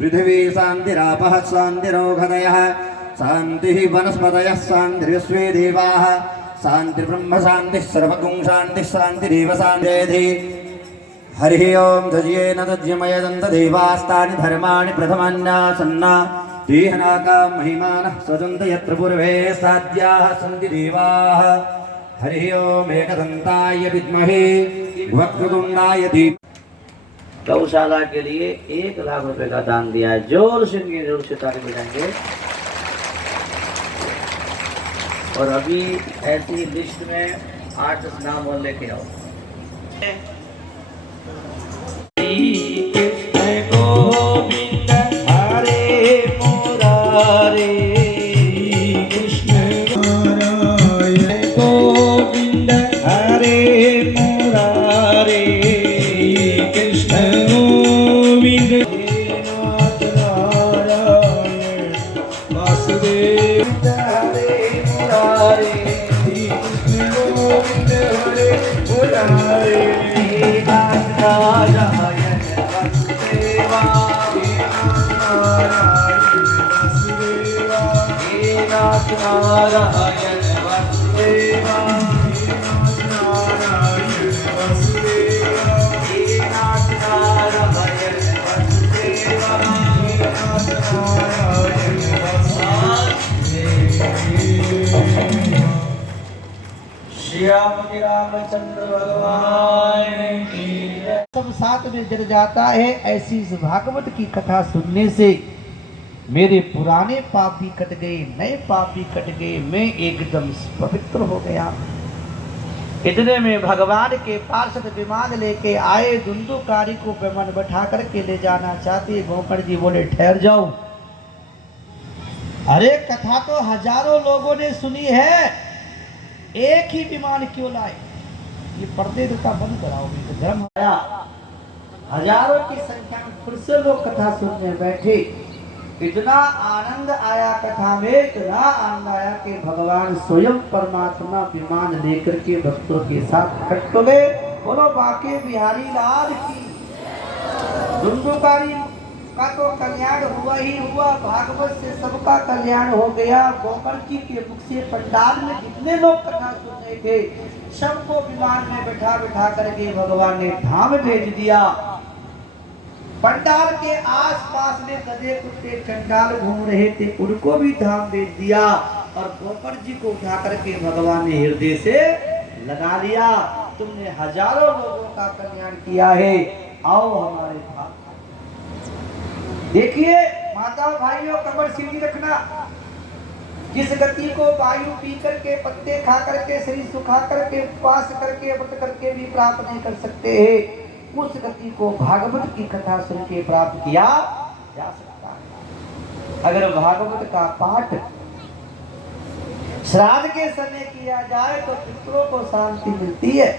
पृथिवी शान्तिरापः शान्तिरोषधयः शान्तिः वनस्पतयः शान्तिर्विश्वे देवाः शान्तिर्ब्रह्म शान्तिः सर्वगुं शान्तिः शान्तिरेव शान्तिः। हरिः ओं तज्येन तज्यमयदन्तदेवास्तानि धर्माणि प्रथमान्यासन्ना देहनाका महिमानः स्वजन्त यत्र पूर्वे साध्याः सन्ति देवाः। हरिः ओं एकदन्ताय विद्महे वक्रतुण्डाय धीमहि। गौशाला के लिए 1 लाख रुपए का दान दिया है। जोर से ताली बजाएंगे। और अभी ऐसी लिस्ट में 8 नाम और लेके आओ। कृष्ण गोविंद हरे मुरारे कृष्ण नारायण गोविंद हरे मुरारे कृष्ण गोविंद नाथ नारायण वासुदेव हरे मुरारे कृष्ण गोविंद हरे मुरारे नाथ नारायण वासुदेवा नाथ नारायण वासुदेवा नारायण वासुदेवा नाथ नारायण वासुदेवा नाथ नारायण वासुदेवा। श्याम रामचंद्र भगवान की सब साथ में जल जाता है। ऐसी इस भागवत की कथा सुनने से मेरे पुराने पाप भी कट गए, नए पाप भी कट गए, मैं एकदम पवित्र हो गया। इतने में भगवान के पार्षद विमान लेके आए। धुंधुकारी को विमान बैठा करके ले जाना चाहते। गोकर्ण जी बोले ठहर जाओ। अरे कथा तो हजारों लोगों ने सुनी है, एक ही विमान क्यों लाए? ये पर्दे का बंद कराओगे तो धर्म आया। हजारों की संख्या में फिर से लोग कथा सुनने बैठे। इतना आनंद आया कथा में, इतना आनंद आया कि भगवान स्वयं परमात्मा विमान लेकर के भक्तों के साथ खट गए। बोलो बाके बिहारी लाल की। धुंधुकारी का तो कल्याण हुआ ही हुआ, भागवत से सबका कल्याण हो गया। गोकर्ण जी के मुख से पंडाल में जितने लोग कथा सुन रहे थे सबको विमान में बैठा बैठा करके भगवान ने धाम भेज दिया। पंडाल के आसपास में गधे कुत्ते चंडाल घूम रहे थे, उनको भी धाम भेज दिया। और गोकर्ण जी को उठा करके भगवान ने हृदय से लगा लिया। तुमने हजारों लोगों का कल्याण किया है, आओ हमारे धाम। देखिए माता भाइयों, कमर सीधी रखना। जिस गति को वायु पी करके, पत्ते खा करके, शरीर सुखा करके, उपवास करके, व्रत करके भी प्राप्त नहीं कर सकते हैं, उस गति को भागवत की कथा सुन के प्राप्त किया जा सकता है। अगर भागवत का पाठ श्राद्ध के समय किया जाए तो पितरों को शांति मिलती है,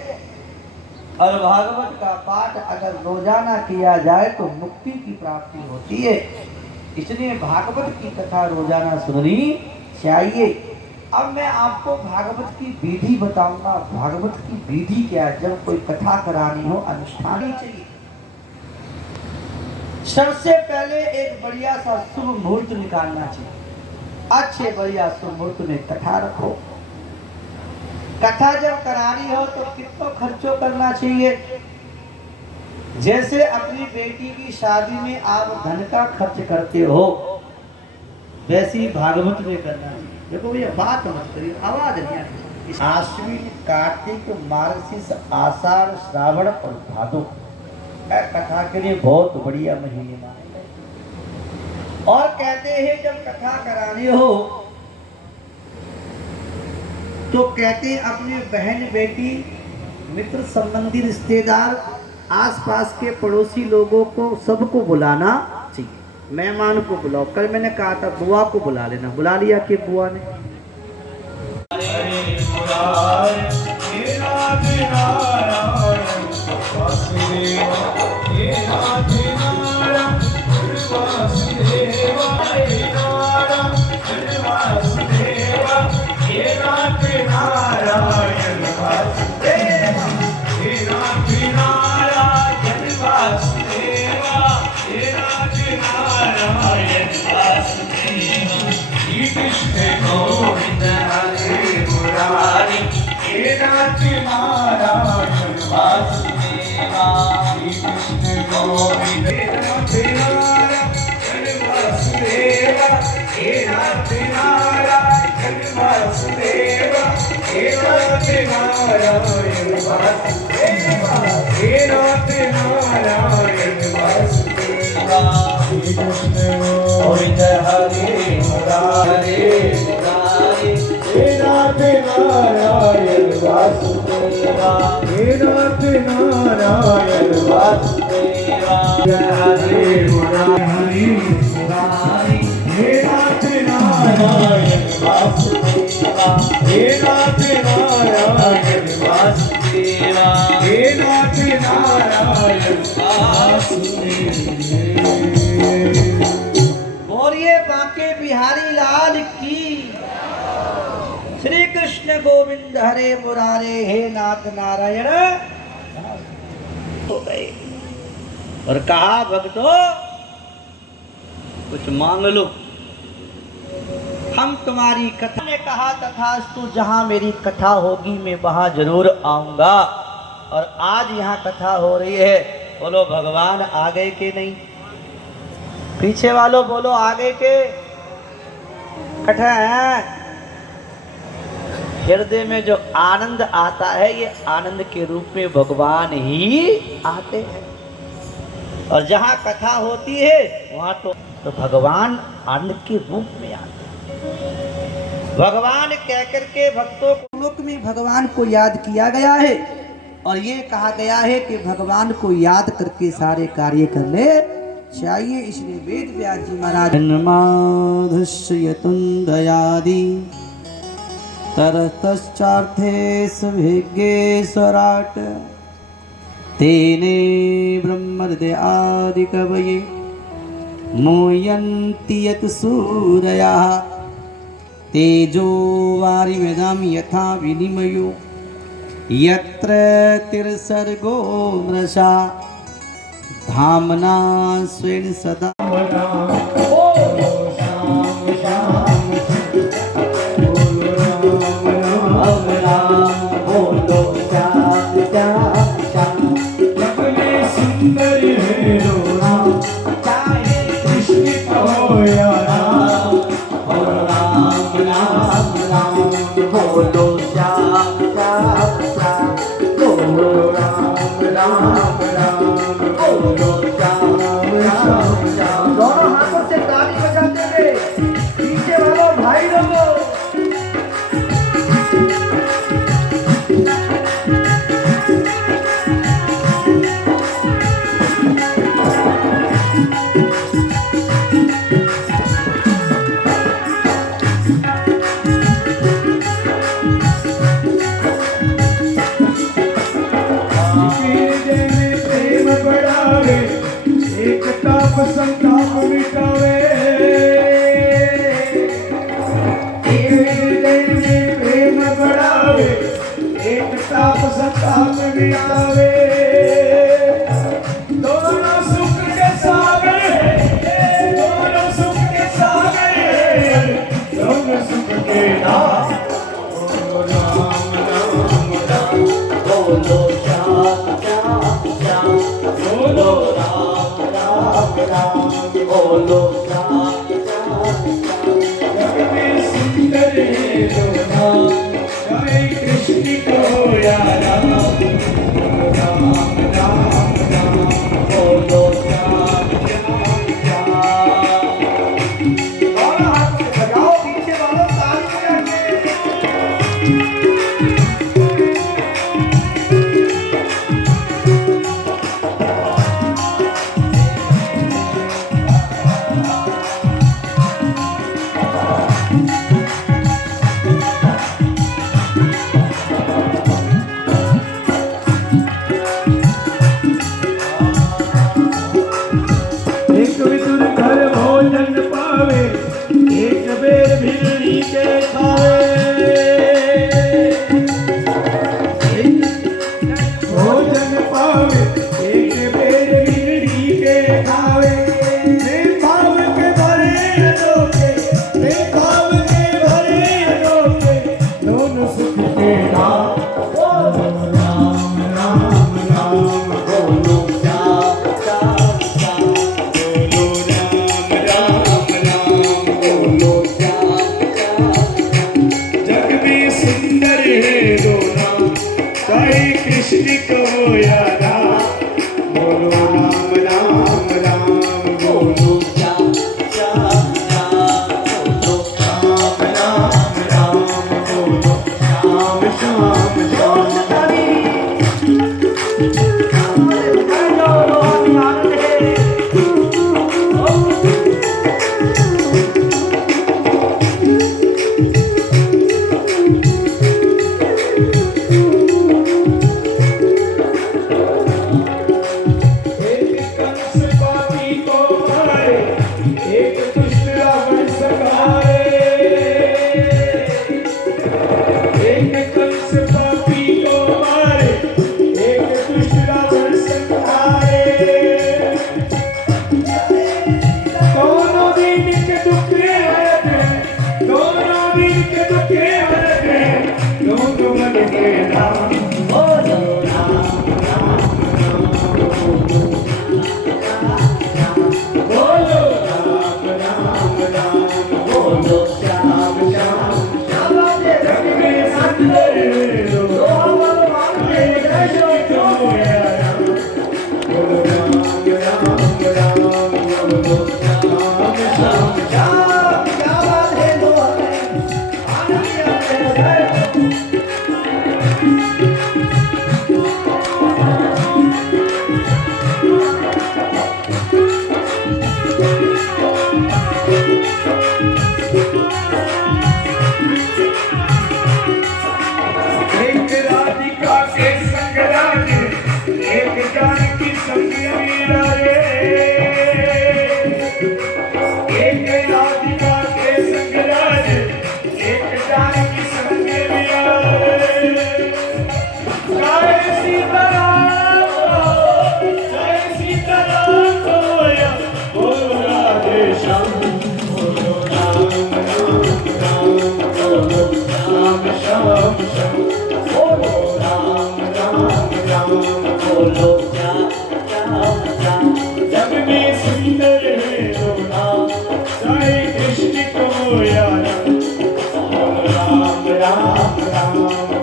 और भागवत का पाठ अगर रोजाना किया जाए तो मुक्ति की प्राप्ति होती है। इसलिए भागवत की कथा रोजाना सुननी चाहिए। अब मैं आपको भागवत की विधि बताऊंगा। भागवत की विधि क्या है? जब कोई कथा करानी हो, अनुष्ठान चाहिए। सबसे पहले एक बढ़िया सा शुभ मुहूर्त निकालना चाहिए। अच्छे बढ़िया शुभ मुहूर्त में कथा रखो। कथा जब करानी हो तो कितना खर्चो करना चाहिए? जैसे अपनी बेटी की शादी में आप धन का खर्च करते हो, वैसे ही भागवत में करना चाहिए। देखो ये बात मत करिए, आवाज नहीं आती। आश्विन, कार्तिक, मार्गशीर्ष, आषाढ़, श्रावण और भादो कथा के लिए बहुत बढ़िया महीने माने गए। और कहते हैं जब कथा करानी हो तो कहते हैं अपनी बहन, बेटी, मित्र, संबंधी, रिश्तेदार, आसपास के पड़ोसी लोगों को सबको बुलाना चाहिए। मेहमान को बुलाओ। कल मैंने कहा था बुआ को बुला लेना, बुला लिया कि बुआ ने? नाथ नारायण वासुदेवा श्री कृष्ण गोविंद नाथ नारायण वासुदेवा हे नाथ नारायण वासुदेवा हे नाथ नारायण वासुदेवा हे नाथ नारायण वासुदेवा श्री कृष्ण गोविंद हरे मुरारे मुरारे हे नाथ नारायण वासुदेवा हे नाथ नारायण वासुदेवा हरे मुरारे मुरारे हे नाथ नारायण वासुदेवा हे नाथ नारायण वासुदेवा हे नाथ नारायण वासुदेवा। बोलिए बांके बिहारी लाल की। श्री कृष्ण गोविंद हरे मुरारे हे नाथ नारायण हो गए। और कहा भक्तों कुछ मांग लो, हम तुम्हारी कथा ने कहा तथास्तु, जहां मेरी कथा होगी मैं वहां जरूर आऊंगा। और आज यहाँ कथा हो रही है, बोलो भगवान आ गए कि नहीं? पीछे वालों बोलो आ गए के? कथा है हृदय में जो आनंद आता है, ये आनंद के रूप में भगवान ही आते हैं। और जहाँ कथा होती है वहाँ तो भगवान आनंद के रूप में आते हैं। भगवान कह करके भक्तों को लोक में भगवान को याद किया गया है। और ये कहा गया है कि भगवान को याद करके सारे कार्य करने चाहिए। इसलिए वेद व्यास जी महाराज जन्माधुष्यतुंदयादि तरतश्चार्थे सुभिज्ञेश्वराट तेने ब्रह्महृदय आदि कवये मोयन्ति यत् सूरयः तेजो वारिमृदां यथा विनिमयो यत्र तिर्सर्गो मृषा धामना स्वेन सदा। दोनों हाथों से ताली बजाते हुए पीछे वालों भाई लोगों संताप मिटावे प्रेम बढ़ावे एक ताप संताप मिटावे दोनों सुख के सागर दोनों सुख के सागर दोनों सुख के नाम राम राम राम बोलो श्याम श्याम श्याम बोलो राम राम राम बोलो श्याम श्याम सुंदर जय कृष्ण को यारा राम राम राम बोलो श्याम श्याम श्याम। और हाथ से बजाओ पीछे वालों ताली बजाते। श्याम बोलो राम राम राम बोलो श्याम श्याम श्याम बोलो राम राम राम बोलो श्याम श्याम श्याम जग में सुंदर है दो नाम चाहे कृष्ण को या राम राम राम राम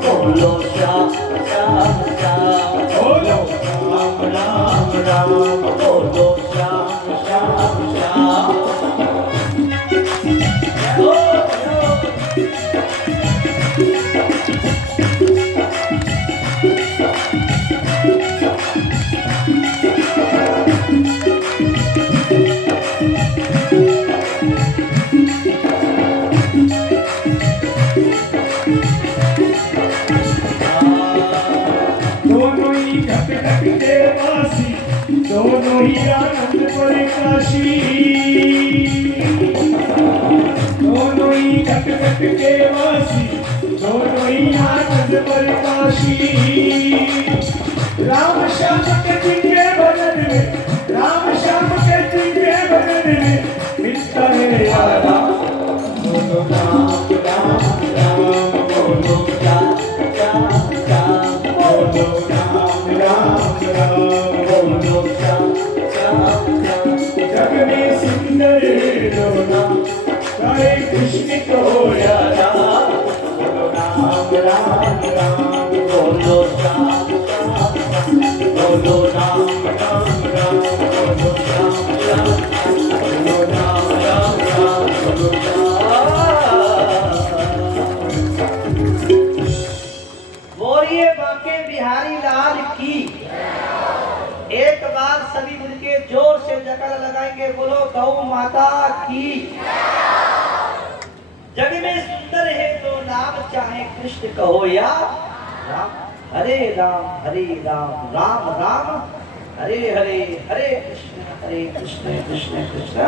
बोलो श्याम श्याम श्याम बोलो राम राम राम बोलो श्याम श्याम श्याम दोनों ही घट घट के वासी दोनों ही आनंद प्रकाशी दोनों ही घट घट के वासी दोनों ही आनंद प्रकाशी राम श्याम के जिनके भजन में राम श्याम के जिनके भजन में मिलता है यारा बोलो राम राम राम बोलो श्याम श्याम श्याम बोलो राम राम राम बोलो श्याम श्याम श्याम जग में सुंदर दो नाम चाहे कृष्ण को या राम बोलो राम राम राम बोलो श्याम श्याम श्याम बोलो राम राम राम बोलो श्याम श्याम बोलो राम राम राम बोलो श्याम बोलिए बांके बिहारी लाल की। एक बार सभी मिलके जोर से जयकारा लगाएंगे, बोलो गौ माता की। जग में सुंदर है तो नाम चाहे कृष्ण कहो या राम। हरे राम राम राम हरे हरे हरे कृष्ण कृष्ण कृष्ण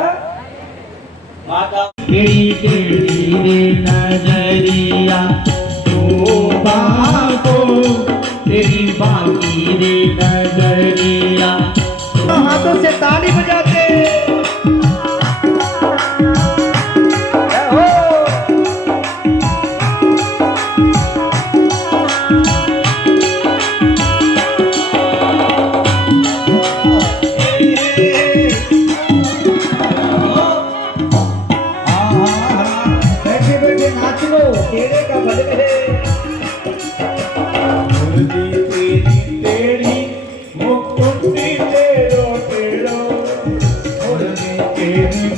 माता तेरी तेरी नजरिया तो बाको तेरी बाकी रे नजरिया हाथों से ताली बजाते जय हो। बैठे बैठे नाच लो, तेरे का भजन है। तेरी मुकुटी तेरो तेरो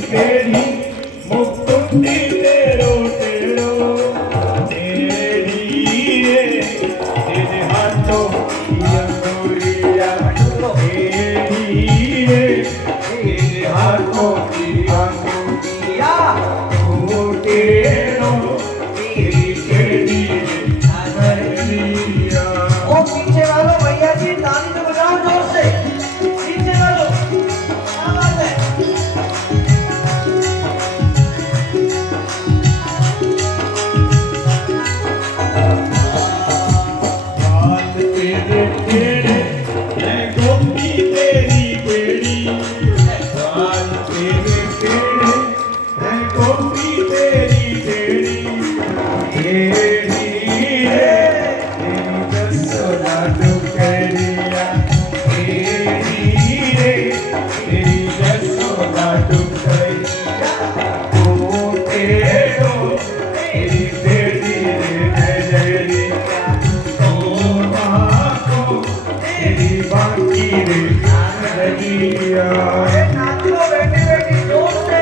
तेरी मुकुटी तेरो तेरो तेरी तेरे हाथों की अंगुरिया तेरे हाथों की अंगुरिया तेरो तेरी तेरी नजरिया ओ पीछे वालों भैया जी ताली तो बजाओ जोर से। पीछे वालों क्या बात है। बात तेरे तेरे मैं गोपी तेरी बेड़ी बात तेरे तेरे मैं गोपी तेरी बेड़ी तेरी तेरी जसोदा डुकरिया तेरी जसोदा डुकरिया ओ तेरो तेरी बेटी नजरिया तेरी बाकी रे नजरिया नाच लो बैठे बैठे जोर से।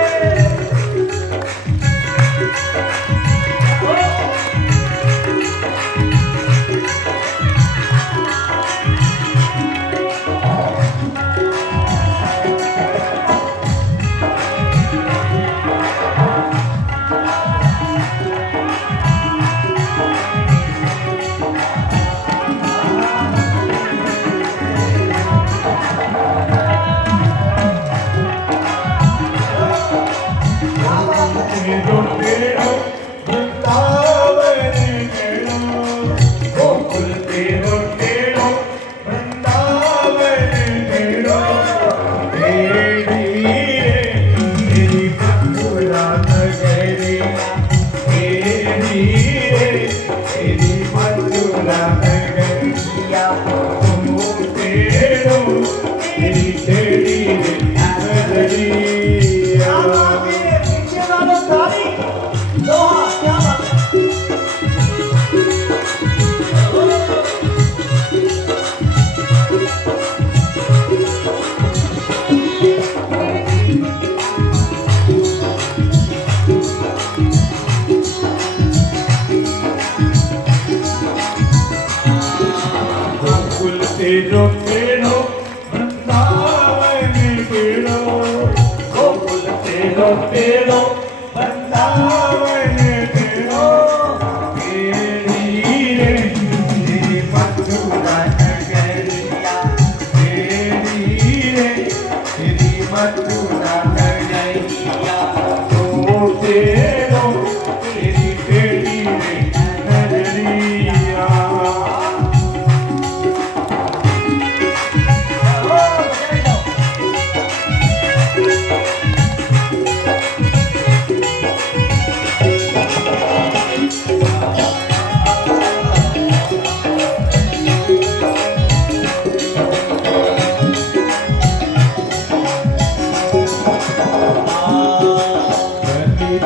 तेरी मथुरा नगरिया तेरी तेरी मथुरा नगरिया तुम तेरो तेरी तेरी नगरिया पीछे वालों ताली दोहा क्या बात है। गोकुल तेरो तेरो वृंदावन तेरो गोकुल तेरो तेरो वृंदावन तेरो तेरी रे तेरी मथुरा नगरिया तेरी रे तेरी मथुरा नगरिया तो तेरो तेरी तेरी रे नगरिया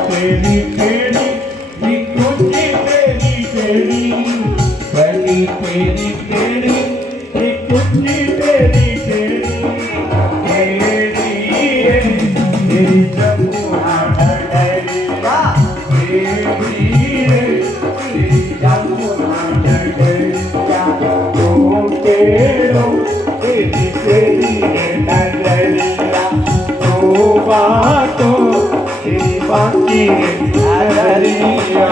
तेरी तेरी निकुंजी तेरी तेरी बनी तेरी तेरी निकुंजी तेरी तेरी तेरी तेरी जमुना नगरिया तेरी तेरी जमुना नगरिया तो तेरो तेरी तेरी नगरिया तो बातों तेरी बाकी नगरिया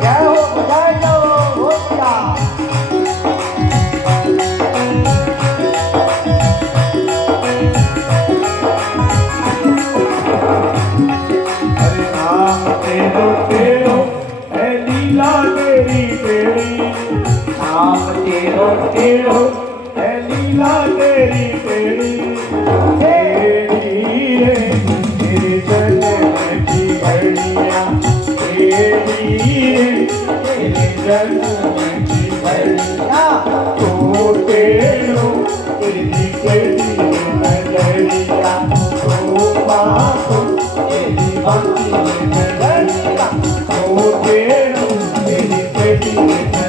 क्या हो बजाए लो हो गया। हरे नाम तेरो तेरो है लीला तेरी तेरी नाम तेरो तेरो है लीला तेरी तेरी तेरी रे तेरे जन्म की घड़िया तेरी रे तेरे जन्म की घड़िया तो तेरो तेरी तेरी नगरिया तो बातों तेरी बाकी नगरिया तो तेरो तेरी तेरी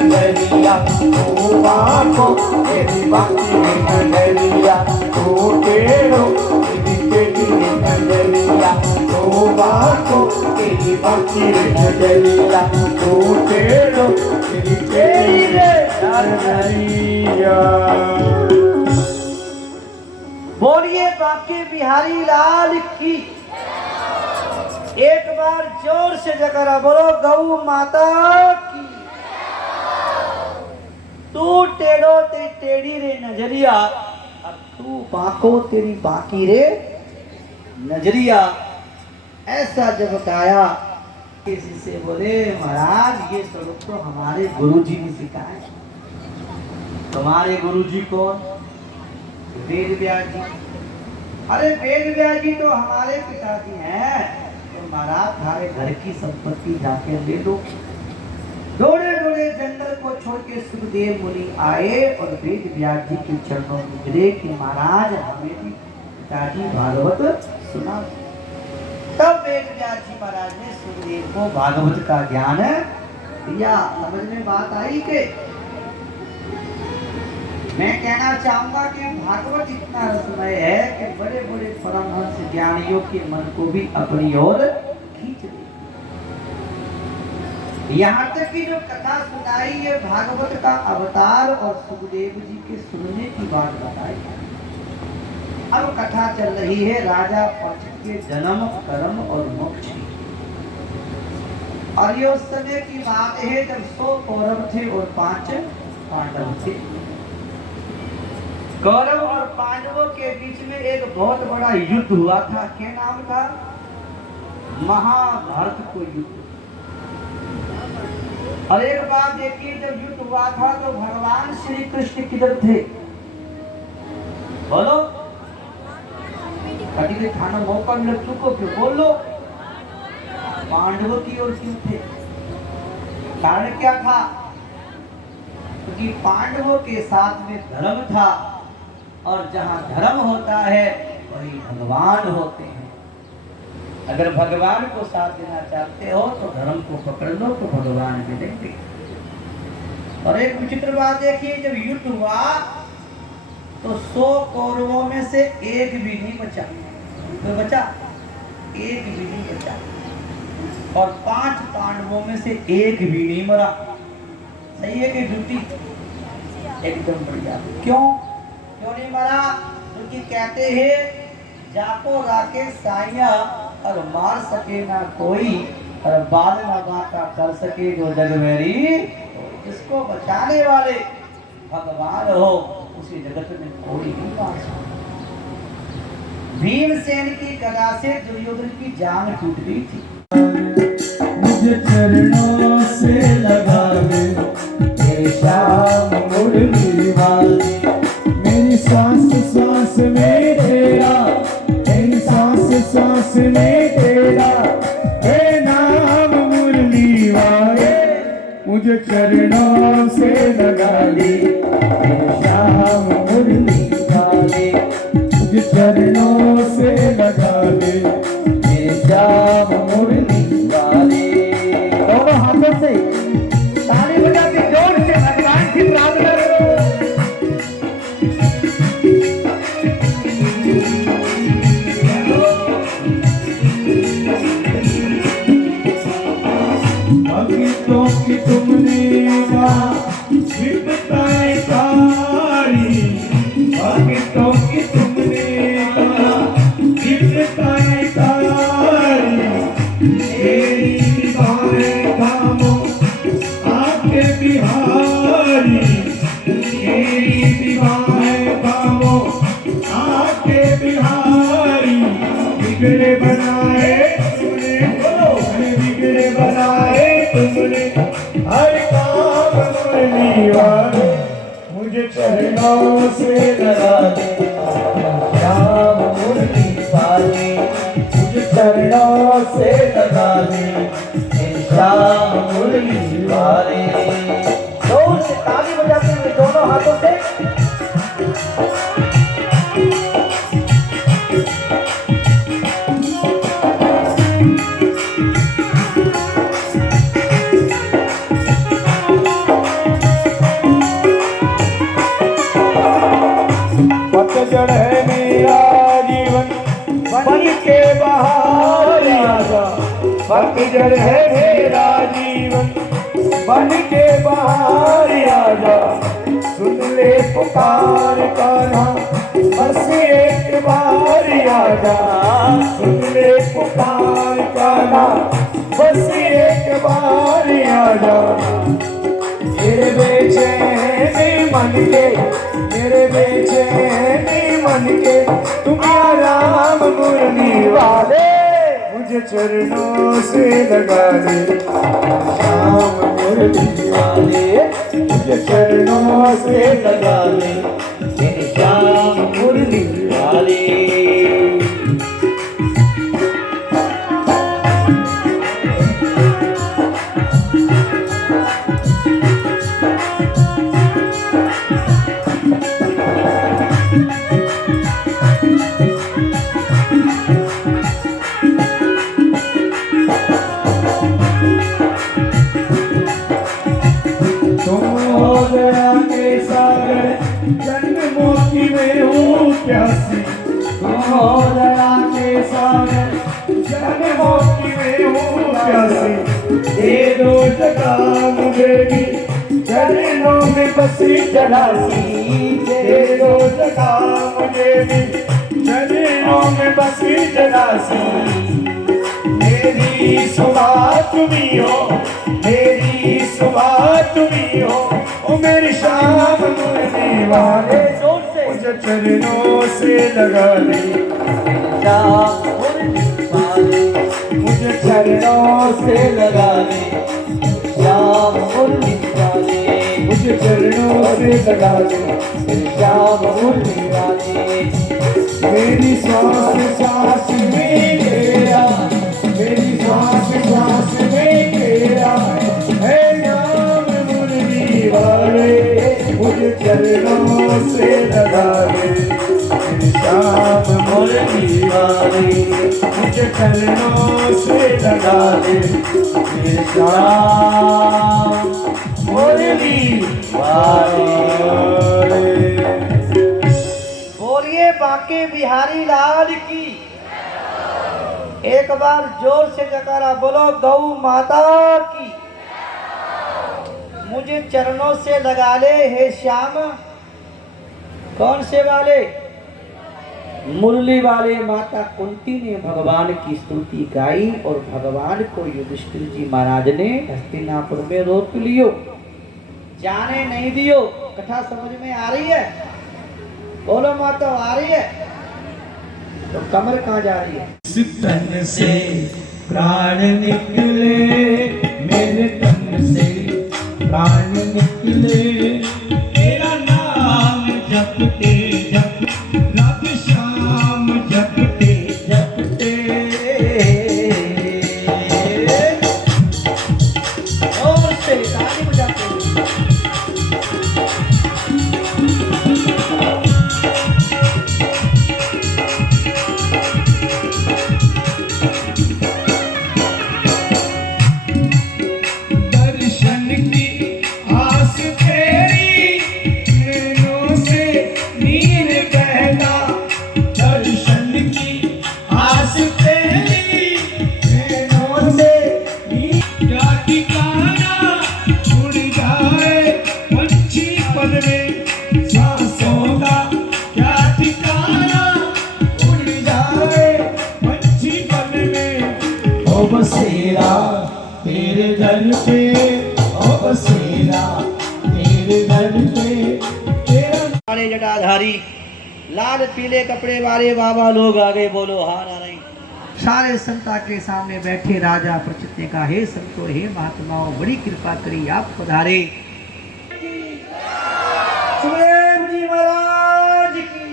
नगरिया तो बातों तेरी बाकी नगरिया तो तेरो तेरी तेरी नगरिया तो बातों तेरी बाकी नगरिया तो तेरो तेरी तेरी नगरिया। बोलिए बांके बिहारी लाल की। एक बार जोर से जगरा बोलो गौ माता की। तू टेढ़ो ते टेढ़ी रे नजरिया और तू बांको तेरी बाकी रे नजरिया। ऐसा जब गाया किसी से बोले महाराज ये स्वरूप तो हमारे गुरुजी ने सिखाए। तुम्हारे गुरुजी कौन? वेद व्यास जी। अरे वेद व्यास जी तो हमारे पिताजी हैं। तो महाराज थारे घर की संपत्ति जाके ले लो। दौड़े दौड़े जंगल को छोड़ के सुखदेव मुनि आए और वेद व्यास जी के चरणों में गिरे कि महाराज हमें भी पिताजी भागवत सुना। तब वेद व्यास जी महाराज ने सुखदेव को भागवत का ज्ञान दिया। समझ में बात आई के मैं कहना चाहूंगा कि भागवत इतना रसमय है कि बड़े बड़े परमहंस ज्ञानियों के मन को भी अपनी ओर खींच ले। यहाँ तक कि जो कथा सुनाई है भागवत का अवतार और सुखदेव जी के सुनने की बात बताई। अब कथा चल रही है राजा परीक्षित के जन्म कर्म और मोक्ष की। और ये उस समय की बात है जब 100 कौरव थे और 5 पांडव थे। कौरव और पांडवों के बीच में एक बहुत बड़ा युद्ध हुआ था। क्या नाम था? महाभारत को युद्ध। और एक बात देखिए जब युद्ध हुआ था तो भगवान श्री कृष्ण किधर थे? बोलो। कभी थाना मौका मिले चुको क्यों बोल लो। पांडवों की ओर क्यों थे? कारण क्या था? क्योंकि पांडवों के साथ में धर्म था, और जहां धर्म होता है वही भगवान होते हैं। अगर भगवान को साथ देना चाहते हो तो धर्म को पकड़ लो तो भगवान मिलेंगे। और एक विचित्र बात देखिए, जब युद्ध हुआ तो 100 कौरवों में से एक भी नहीं बचा। तो बचा एक भी नहीं बचा, और 5 पांडवों में से एक भी नहीं मरा। सही है कि झूठी? एकदम बढ़िया। क्यों नहीं मरा? क्योंकि कहते हैं जाको राके साइया और मार सके ना कोई, और बाल ना बाका कर सके जो जग मेरी। इसको बचाने वाले भगवान हो, उसी जगत में कोई नहीं मार सकता। भीमसेन की गदा से दुर्योधन की जान टूट गई थी। मुझे चरणों से लगा ले तेरे श्याम मुरली वाले, मेरी सांस सांस में तेरा, मेरी सांस सांस में तेरा है नाम मुरली वाले। मुझे चरणों से लगा ले तेरे श्याम मुरली वाले, मुझे चरणों से लगा ले तेरे श्याम मुरली वाले। दोनों हाथों से ताली बजा के जोर से भगवान की प्रार्थना करो। भक्तों की तुमने कहा विपताएं सारी, भक्तों की तुमने कहा विपताएं सारी, तेरी निगाहें थामो आपके बिहारी, तेरी निगाहें थामो आपके बिहारी। बिगड़े बनाए तुमने, बिगड़े बनाए तुमने हर काम मुरली वाले। मुझे चरणों से लगा दे श्याम मुरली वाले, मुझे चरणों से लगा दे श्याम मुरली वाले। जोर से ताली बजाते हुए दोनों हाथों से। पतझड़ है मेरा जीवन बन के बहार आजा, पतझड़ है मेरा जीवन बन के बहार आजा। सुन ले पुकार कान्हा बस एक बार आजा, सुन ले पुकार कान्हा बस एक बार आजा। मेरे बेचैनी मन के, मेरे बेचैनी मन के तुम राम मुरली वाले। मुझे चरणों से लगा ले श्याम मुरली वाले, मुझे चरणों से लगा ले श्याम मुरली वाले। जन्मों की मैं हूँ प्यासी, दया के सागर जन्मों की मैं हूँ प्यासी। दे दो जगह मुझे भी चरणों में बसी जलासी, दे दो जगह मुझे भी चरणों में बसी जलासी। मेरी सुबह तुम्ही हो, मेरी सुबह तुम्ही हो, ओ मेरी शाम मुरली वाले। मुझे चरणों से लगा ले श्याम मुरली वाले, मुझे चरणों से लगा ले श्याम मुरली वाले, मुझे चरणों से लगा ले श्याम मुरली वाले। मेरी सांस सांस में तेरा, मेरी सांस सांस में तेरा है नाम मुरली वाले, मुझे चरणों से लगा ले। मेरी शाम मुरली वाले, मुझे चरणों से लगा ले। मेरी शाम मुरली वाले। बोलिए बांके बिहारी लाल की। एक बार जोर से जकारा बोलो, गौ माता की। मुझे चरणों से लगा ले हे श्याम। कौन से वाले? मुरली वाले। माता कुंती ने भगवान की स्तुति गाई और भगवान को युधिष्ठिर जी महाराज ने हस्तिनापुर में रोक लियो, जाने नहीं दियो। कथा समझ में आ रही है? बोलो माता, आ रही है? तो कमर कहाँ जा रही है? इस तन से प्राण निकले, मेरे तन से प्राण निकले, तेरा नाम जपते जप रब श्याम जपते जपते। और से ताली बजाते हुए। दर्शन की आस तेरी नैनों से नीर बहता, दर्शन की आस तेरी नैनों से नीर। क्या ठिकाना उड़ जाए पंछी पल में सांसों का, क्या ठिकाना उड़ जाए पंछी पल में। ओ बसेरा तेरे दर पे, ओ बसेरा तेरे दर पे, तेरा। काले जटाधारी लाल पीले कपड़े वाले बाबा लोग आ गए। बोलो हाँ ना नहीं। सारे संता के सामने बैठे राजा प्रचित ने कहा, हे संतो, हे महात्माओं, बड़ी कृपा करी आप पधारे। सुखदेव जी महाराज की।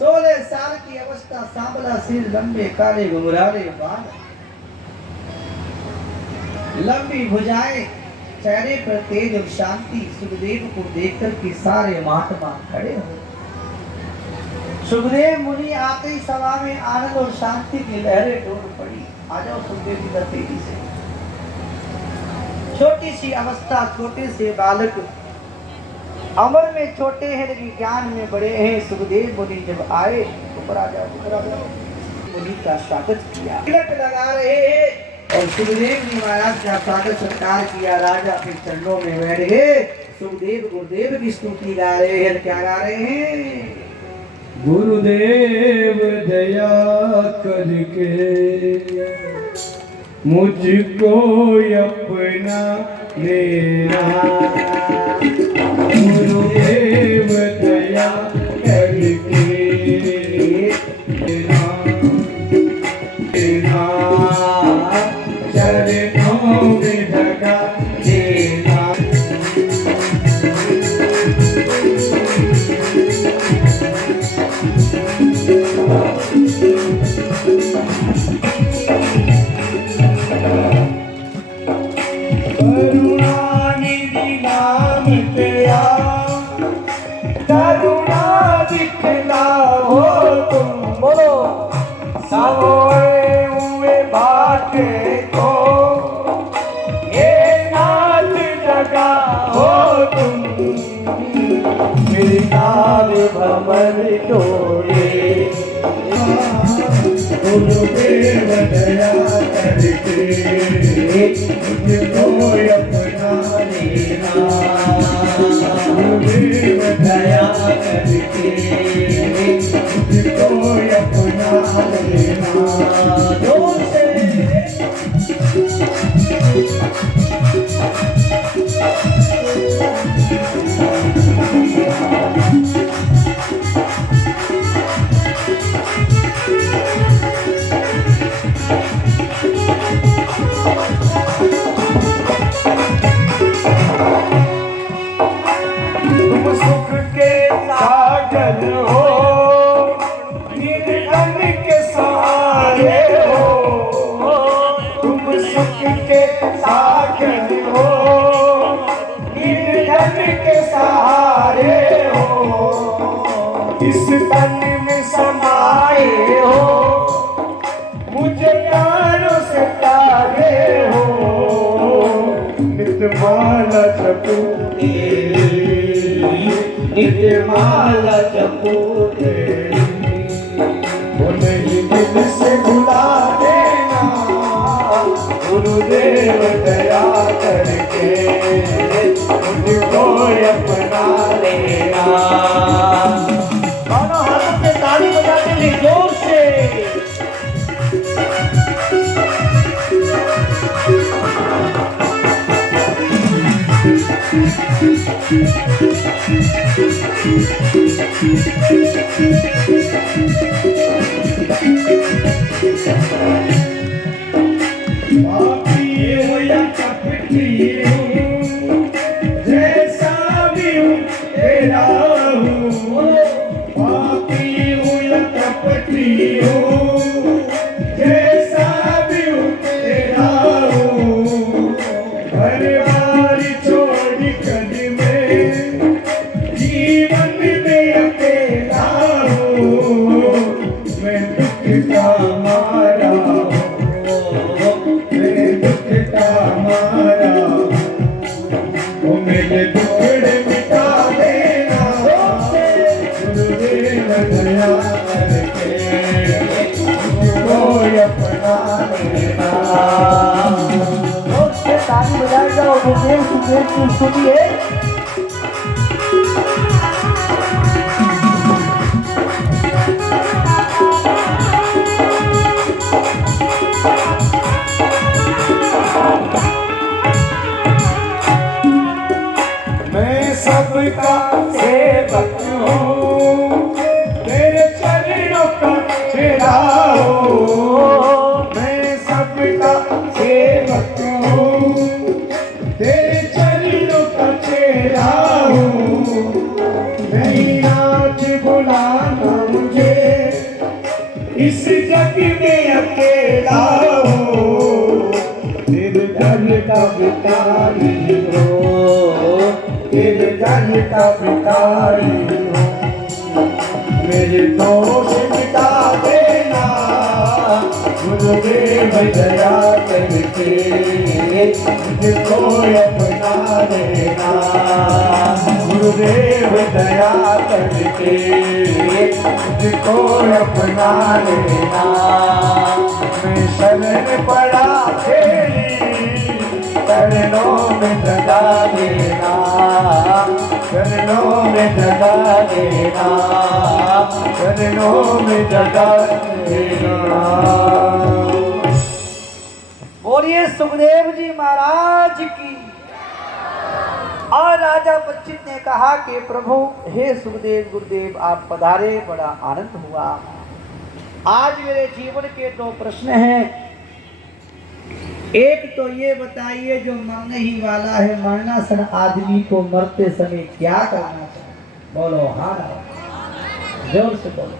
16 साल की अवस्था, सांबला सिर, लंबे काले घुंघराले बाल, लंबी भुजाएं, चेहरे पर तेज और शांति। सुखदेव को देखकर के सारे महात्मा खड़े हो। सुखदेव मुनि आते ही सभा में आनंद और शांति की लहरें डोल पड़ी। आ जाओ सुखदेव जी इधर तेजी से। छोटी सी अवस्था, छोटे से बालक, अमर में छोटे हैं लेकिन ज्ञान में बड़े हैं। सुखदेव मुनि जब आए, ऊपर आ जाओ, ऊपर आ जाओ। मुनि का स्वागत किया, तिलक लगा रहे हैं और सुखदेव जी महाराज का स्वागत सत्कार किया। राजा अपने चरणों में बैठ गए। सुखदेव गुरुदेव की स्तुति गा रहे हैं। क्या गा रहे हैं? गुरुदेव दया करके मुझको अपना लेना, गुरुदेव दया करके लेना, लेना चरणों में ढका देना। करुणानिधि नाम तेरा, करुणा दिखलाओ तुम। बोलो सोए हुए भाटे को ये नाथ जगाओ तुम। मेरे नाल भमर टोले, गुरुदेव दया करके मुझको अपना लेना, गुरुदेव दया करके मुझको अपना लेना। जोर से तुम सुख के सागर हो, तन में समाए हो, मुझे प्यारों से तारे हो, नित्य माला जपू तेरी, नित्य माला जपू तेरी, उन्हें दिल से भुला देना गुरुदेव दया करके, मुझको अपना लेना। दोनों हाथों पे ताली बजा के लिए जोर से। पापी हो या कपटी हूँ, जैसा भी हूँ तेरा हूँ। पापी हूँ या कपटी हूँ, जैसा भी हूँ तेरा हूँ। घर बार छोड़ कर मैं जीवन में अकेला हूँ। मैं दुख का मारा हूँ, मैं दुख का मारा हूँ। ओ मेरे दुखड़े मिटा देना गुरुदेव दया करके, मुझको अपना लेना। जोर से ताली बजाए जाओ, गुरुदेव सुखदेव की स्तुति है। मैं सबका सेवक हूँ, तेरे चरणों का चेला हूँ। मैं सबका सेवक हूँ, तेरे चरणों का चेला हूँ। नहीं आज बुलाना मुझे, इस जग में अकेला हूँ। तेरे दर का भिखारी हो, तेरे दर का भिखारी हो। मेरे दोष मिटा देना गुरुदेव दया करके, मुझको अपना लेना गुरुदेव दया करके, मुझको अपना लेना। मैं शरण पड़ा तेरी, चरणों में जगा देना, चरणों में जगा देना, चरणों में जगा देना। बोलिए सुखदेव जी महाराज की। और राजा परीक्षित ने कहा कि प्रभु हे सुखदेव गुरुदेव आप पधारे, बड़ा आनंद हुआ। आज मेरे जीवन के दो प्रश्न हैं। एक तो ये बताइए जो मरने ही वाला है, मरणासन आदमी को मरते समय क्या करना चाहिए? बोलो हाँ, जोर से बोलो।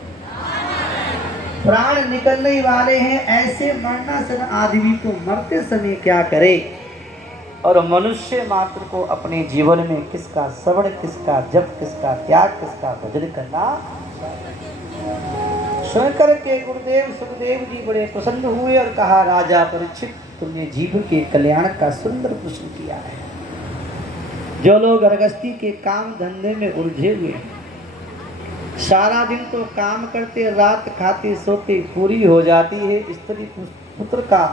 प्राण निकलने ही वाले हैं, ऐसे मरणासन आदमी को मरते समय क्या करे? और मनुष्य मात्र को अपने जीवन में किसका श्रवण, किसका जप, किसका त्याग, किसका भजन करना। सुन करके गुरुदेव सुखदेव जी बड़े प्रसन्न हुए और कहा राजा परीक्षित तुमने जीव के कल्याण का सुंदर प्रश्न किया है। जो लोग अगस्ती के काम धंधे में उलझे हुए हैं, सारा दिन तो काम करते, रात खाते सोते पूरी हो जाती है, स्त्री पुत्र का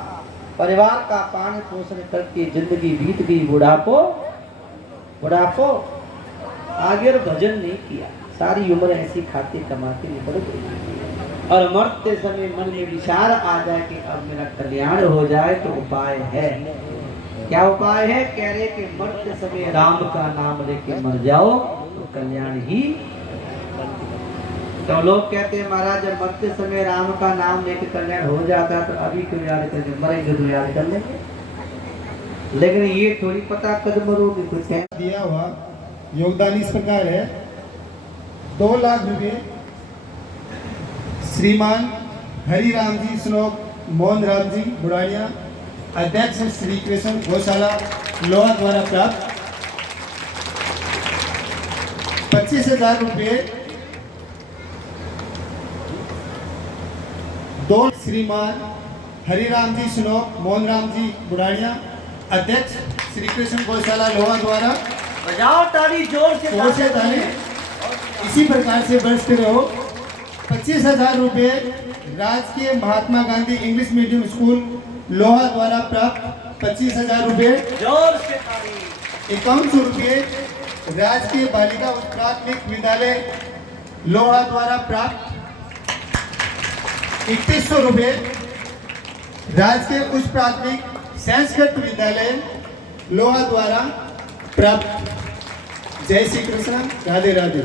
परिवार का पालन पोषण करके जिंदगी बीत गई, बुढ़ापो आगे और भजन नहीं किया, सारी उम्र ऐसी खाते कमाते निकल गई। और मरते समय मन में विचार आ जाए कि अब मेरा कल्याण हो जाए तो उपाय है। क्या उपाय है? कह रहे कि मरते समय राम का नाम लेके मर जाओ तो कल्याण ही। तो लोग कहते हैं महाराज जब मरते समय राम का नाम लेके कल्याण हो जाता है तो अभी क्यों याद करेंगे, मरेंगे तो याद कर लेंगे। लेकिन ये थोड़ी पता कद मरोगे कुछ दिया हुआ योगदान इस प्रकार है। 2 लाख रुपए श्रीमान हरिराम जी श्लोक मोहन राम जी बुढ़ानिया अध्यक्ष श्री कृष्ण गौशाला लोहा द्वारा प्राप्त। 25,000 रुपये दो श्रीमान हरिराम जी स्नोक, मोहन राम जी बुढ़ानिया, अध्यक्ष श्री कृष्ण गौशाला लोहा द्वारा बजाओ ताली जोर से ताली। इसी प्रकार से बढ़ते रहो। 25,000 रुपये राजकीय Mahatma Gandhi English medium school लोहा द्वारा प्राप्त 25,000 रुपये। जोर से ताली। 5100 रुपये राजकीय बालिका प्राथमिक विद्यालय लोहा द्वारा प्राप्त। 3100 रुपये राजकीय उच्च प्राथमिक संस्कृत विद्यालय लोहा द्वारा प्राप्त। जय श्री कृष्ण, राधे राधे।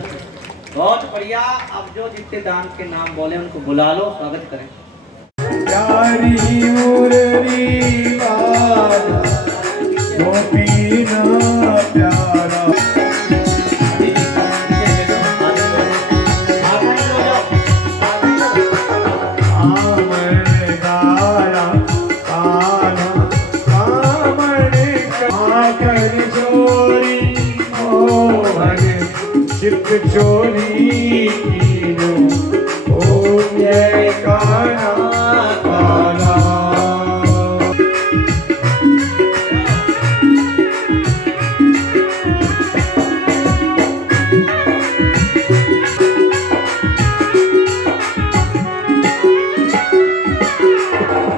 बहुत बढ़िया। अब जो जितने दान के नाम बोले उनको बुला लो, स्वागत करें। प्यारी मुरली वाला गोपीना प्यारा चोरी कीनो ओम जय काना काना।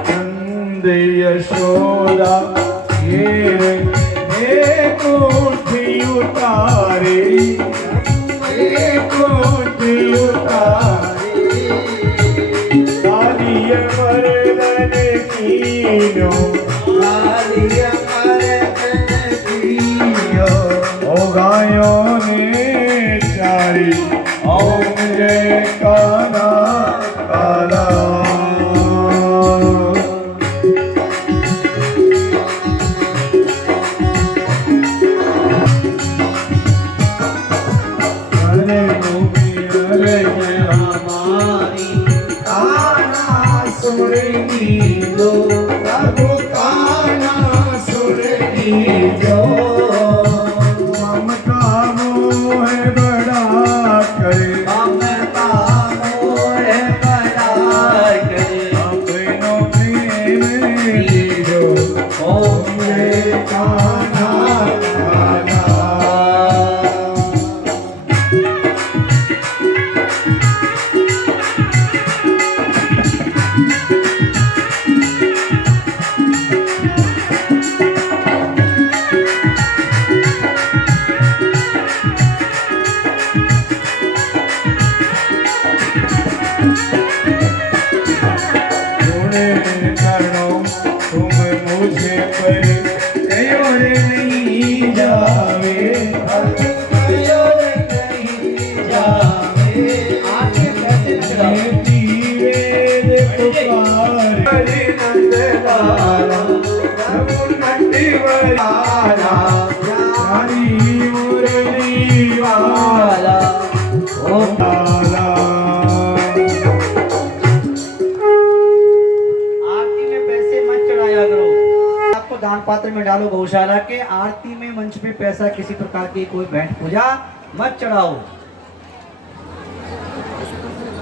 नंद यशोदा ये कोठी उतारे दान पात्र में डालो गौशाला के। आरती में मंच पे पैसा किसी प्रकार की कोई भेंट पूजा मत चढ़ाओ।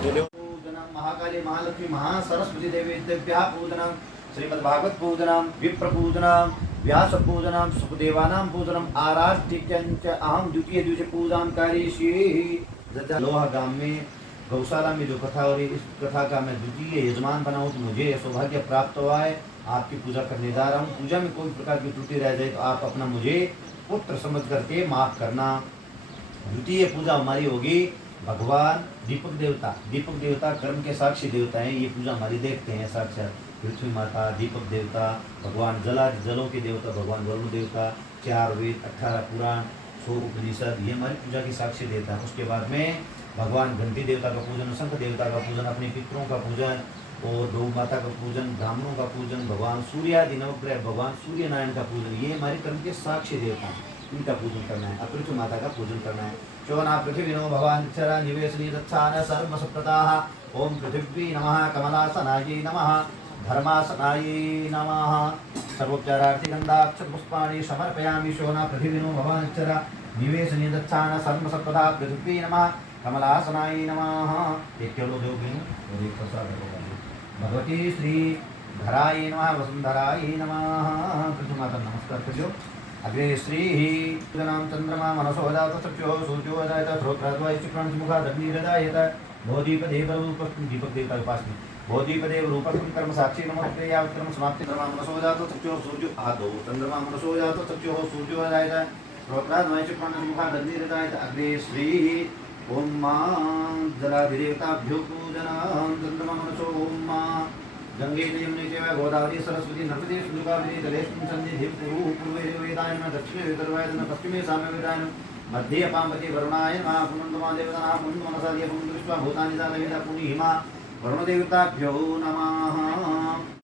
पूजनम महाकाली महालक्ष्मी महासरस्वती देवी दिव्या पूजनम श्रीमद् भागवत पूजनम विप्र पूजनम व्यास पूजनम सुखदेवानाम पूजनम आराध्य अहम द्वितीय दिवस पूजां करिष्ये। लोहा गांव में गौशाला में जो कथा हो रही, इस कथा का मैं द्वितीय यजमान बना हूँ, तो मुझे यह सौभाग्य प्राप्त हुआ है। आपकी पूजा करने जा रहा हूँ। पूजा में कोई प्रकार की त्रुटि रह जाए तो आप अपना मुझे पुत्र समझ करके माफ करना। द्वितीय पूजा हमारी होगी भगवान दीपक देवता। दीपक देवता कर्म के साक्षी देवता हैं। ये पूजा हमारी देखते हैं साक्षात पृथ्वी माता, दीपक देवता, भगवान जलों के देवता, भगवान वरुण देवता, 4 वेद, 18 पुराण, 100 उपनिषद, ये हमारी पूजा की साक्षी देवता है। उसके बाद में भगवान घंटी देवता का पूजन, शंख देवता का पूजन, अपने पितरों का पूजन और गौ माता का पूजन, ब्राह्मणों का पूजन, भगवान सूर्यादि नवग्रह, भगवान सूर्य नारायण का पूजन, ये हमारे कर्म के साक्षी देवता हैं। इनका पूजन करना है। पृथ्वी माता का पूजन करना है। चौना पृथ्वी नमो भगवान क्षरा निवेशनी दत्तान सर्वसप्रदाः। ओम पृथ्वी नमः, कमलासनायै नमः, धर्मासनायै नमः। सर्वोपचारार्थी गंधाक्षर पुष्पाणि समर्पयामि। शोना पृथ्वी नमो भगवान क्षरा निवेशनी दत्तान सर्वसप्रदाः। पृथ्वी नमः, कमलासनायै नमः। एक किलो दोगे और एक प्रसाद होगा। भगवती श्री धराय नमः वसुंधराय नमः पृथ्वीमाता नमस्कार करो अग्रे श्री पूजनां चंद्रमा मनसो जात चक्षुः सूर्यो जात श्रोत्राद्वाय चिक्रणमुखात् अग्निरदायत बोधिपदेव रूपं दीपक देवता उपासना बोधिपदेव रूपकं कर्म साक्षी नमस्ते यावत् कर्म समाप्ति चंद्रमा मनसो जात चक्षुः सूर्यो आदौ चंद्रमा मनसो जात चक्षुः सूर्यो जात श्रोत्राद्वाय चिक्रणमुखात् अग्निरदायत अग्रे श्री ओम जलाधिदेवताभ्यो पूजनां चंद्रमा मनसो ओम गंगे यमुने चैव गोदावरी सरस्वती नर्मदे सिन्धुकावेरी जलेऽस्मिन् सन्निधिं कुरु पूर्वे वेदाय नमः दक्षिणे विदर्भाय नमः पश्चिमे साम्यवेदाय नमः मध्ये अपाम्पति वरुणाय नमः पुनन्दमा देवतानां पुनन्दमनसादिय पुनन्दविश्वा भूतानि दानवेदा पुनीहिमा वरुणदेवताभ्यो नमः